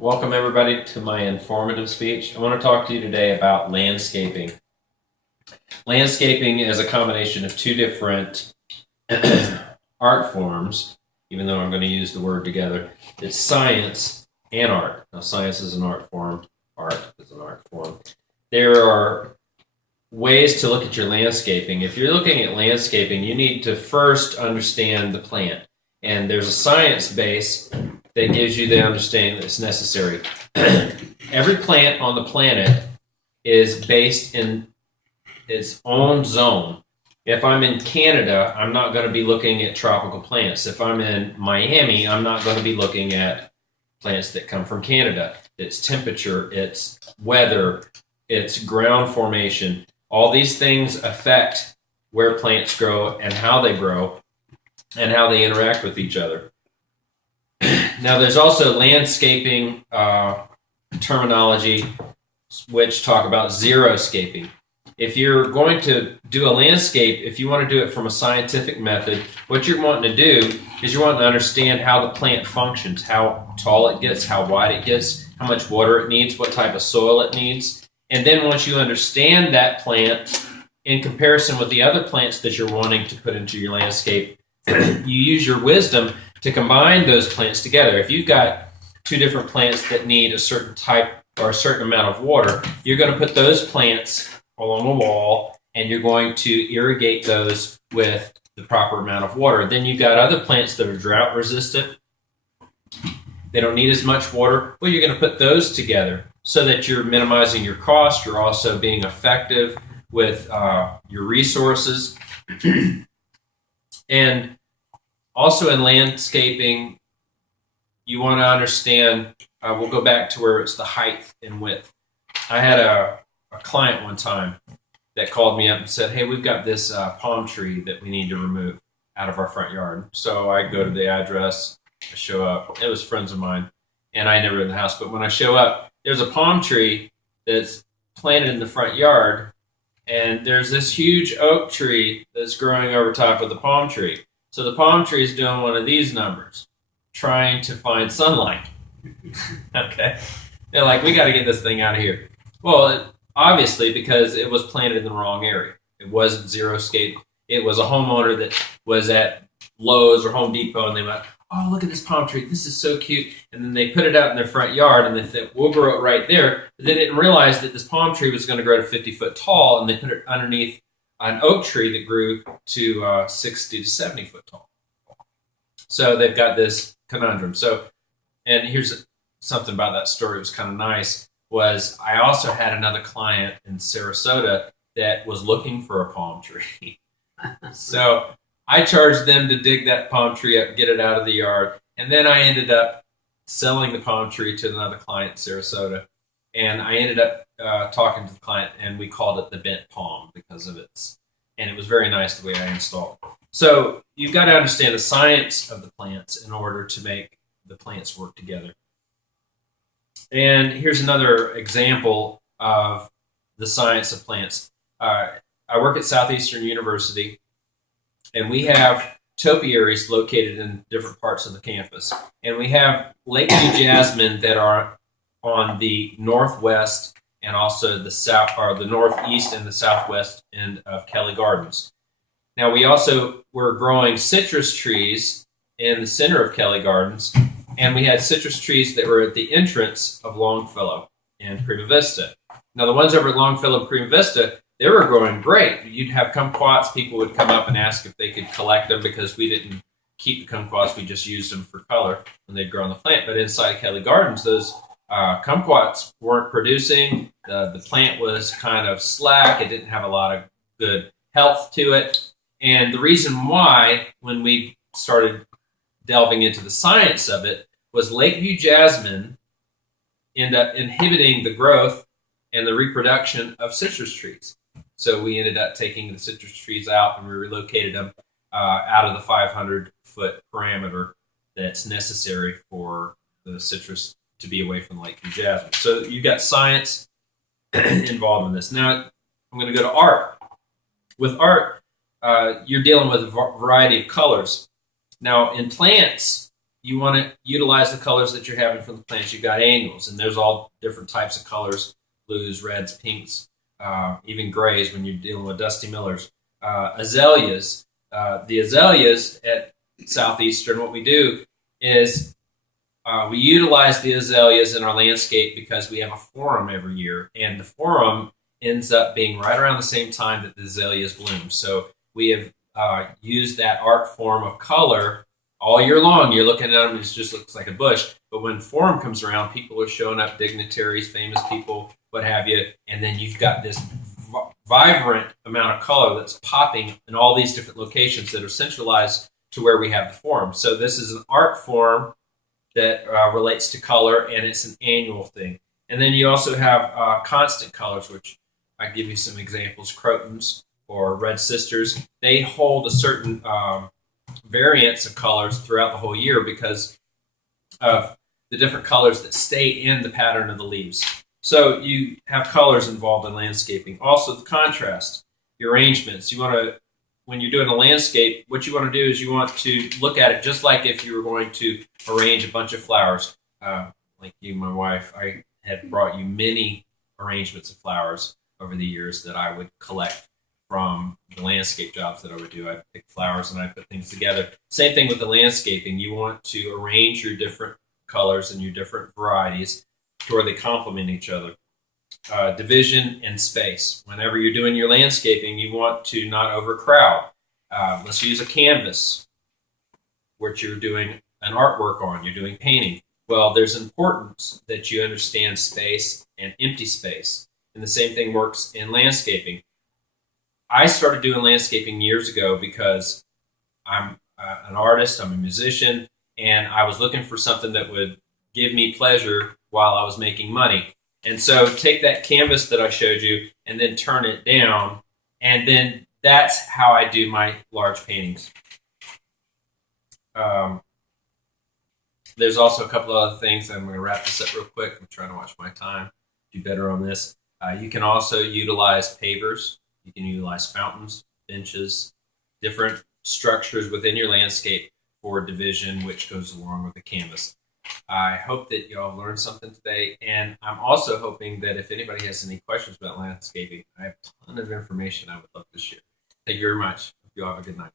Welcome everybody to my informative speech. I want to talk to you today about landscaping. Landscaping is a combination of two different art forms, even though I'm going to use the word together. It's science and art. Now, science is an art form, art is an art form. There are ways to look at your landscaping. If you're looking at landscaping, you need to first understand the plant. And there's a science base that gives you the understanding that's necessary. Every plant on the planet is based in its own zone. If I'm in Canada, I'm not going to be looking at tropical plants. If I'm in Miami, I'm not going to be looking at plants that come from Canada. It's temperature, it's weather, it's ground formation. All these things affect where plants grow and how they grow and how they interact with each other. Now, there's also landscaping terminology which talk about xeriscaping. If you're going to do a landscape, if you want to do it from a scientific method, what you're wanting to do is you're wanting to understand how the plant functions, how tall it gets, how wide it gets, how much water it needs, what type of soil it needs. And then once you understand that plant in comparison with the other plants that you're wanting to put into your landscape, you use your wisdom to combine those plants together. If you've got two different plants that need a certain type or a certain amount of water, you're going to put those plants along a wall and you're going to irrigate those with the proper amount of water. Then you've got other plants that are drought resistant. They don't need as much water. Well, you're going to put those together so that you're minimizing your cost. You're also being effective with your resources. And also in landscaping, you want to understand, we'll go back to where it's the height and width. I had a client one time that called me up and said, hey, we've got this palm tree that we need to remove out of our front yard. So I go to the address, I show up. It was friends of mine, and I never in the house. But when I show up, there's a palm tree that's planted in the front yard, and there's this huge oak tree that's growing over top of the palm tree. So the palm tree is doing one of these numbers, trying to find sunlight. Okay? They're like, we got to get this thing out of here. Well, obviously, because it was planted in the wrong area. It wasn't xeriscape. It was a homeowner that was at Lowe's or Home Depot, and they went, oh, look at this palm tree. This is so cute. And then they put it out in their front yard, and they said, we'll grow it right there. But they didn't realize that this palm tree was going to grow to 50 foot tall, and they put it underneath an oak tree that grew to 60 to 70 foot tall. So they've got this conundrum. So, and here's something about that story that was kind of nice, was I also had another client in Sarasota that was looking for a palm tree. So I charged them to dig that palm tree up, get it out of the yard, and then I ended up selling the palm tree to another client in Sarasota. And I ended up talking to the client, and we called it the bent palm because of its, and it was very nice the way I installed it. So you've got to understand the science of the plants in order to make the plants work together. And here's another example of the science of plants. I work at Southeastern University, and we have topiaries located in different parts of the campus. And we have Lakeview jasmine that are on the northwest and also the south, or the northeast and the southwest end of Kelly Gardens. Now we're growing citrus trees in the center of Kelly Gardens, and we had citrus trees that were at the entrance of Longfellow and Prima Vista. Now the ones over at Longfellow and Prima Vista, they were growing great. You'd have kumquats. People would come up and ask if they could collect them because we didn't keep the kumquats. We just used them for color when they'd grow on the plant. But inside Kelly Gardens, those kumquats weren't producing. The plant was kind of slack. It didn't have a lot of good health to it. And the reason why, when we started delving into the science of it, was Lakeview jasmine ended up inhibiting the growth and the reproduction of citrus trees. So we ended up taking the citrus trees out, and we relocated them out of the 500-foot parameter that's necessary for the citrus to be away from Lakeview jasmine. So you've got science involved in this. Now I'm going to go to art. With art, you're dealing with a variety of colors. Now in plants, you want to utilize the colors that you're having from the plants. You've got annuals, and there's all different types of colors: blues, reds, pinks, even grays when you're dealing with Dusty Millers. Azaleas. The azaleas at Southeastern, what we do is we utilize the azaleas in our landscape because we have a forum every year, and the forum ends up being right around the same time that the azaleas bloom. So we have used that art form of color all year long. You're looking at them, and it just looks like a bush. But when forum comes around, people are showing up, dignitaries, famous people, what have you, and then you've got this vibrant amount of color that's popping in all these different locations that are centralized to where we have the forum. So this is an art form that relates to color, and it's an annual thing. And then you also have constant colors, which I give you some examples. Crotons or red sisters, they hold a certain variance of colors throughout the whole year because of the different colors that stay in the pattern of the leaves. So you have colors involved in landscaping. Also the contrast, the arrangements. You want to, when you're doing a landscape, what you want to do is you want to look at it just like if you were going to arrange a bunch of flowers. Like you, my wife, I had brought you many arrangements of flowers over the years that I would collect from the landscape jobs that I would do. I'd pick flowers and I'd put things together. Same thing with the landscaping. You want to arrange your different colors and your different varieties to where they complement each other. Division and space. Whenever you're doing your landscaping, you want to not overcrowd. Let's use a canvas, which you're doing an artwork on, you're doing painting. Well, there's importance that you understand space and empty space. And the same thing works in landscaping. I started doing landscaping years ago because I'm an artist, I'm a musician, and I was looking for something that would give me pleasure while I was making money. And so take that canvas that I showed you and then turn it down, and then that's how I do my large paintings. There's also a couple of other things. I'm going to wrap this up real quick. I'm trying to watch my time, do better on this. You can also utilize pavers. You can utilize fountains, benches, different structures within your landscape for division, which goes along with the canvas. I hope that you all learned something today, and I'm also hoping that if anybody has any questions about landscaping, I have a ton of information I would love to share. Thank you very much. Hope you all have a good night.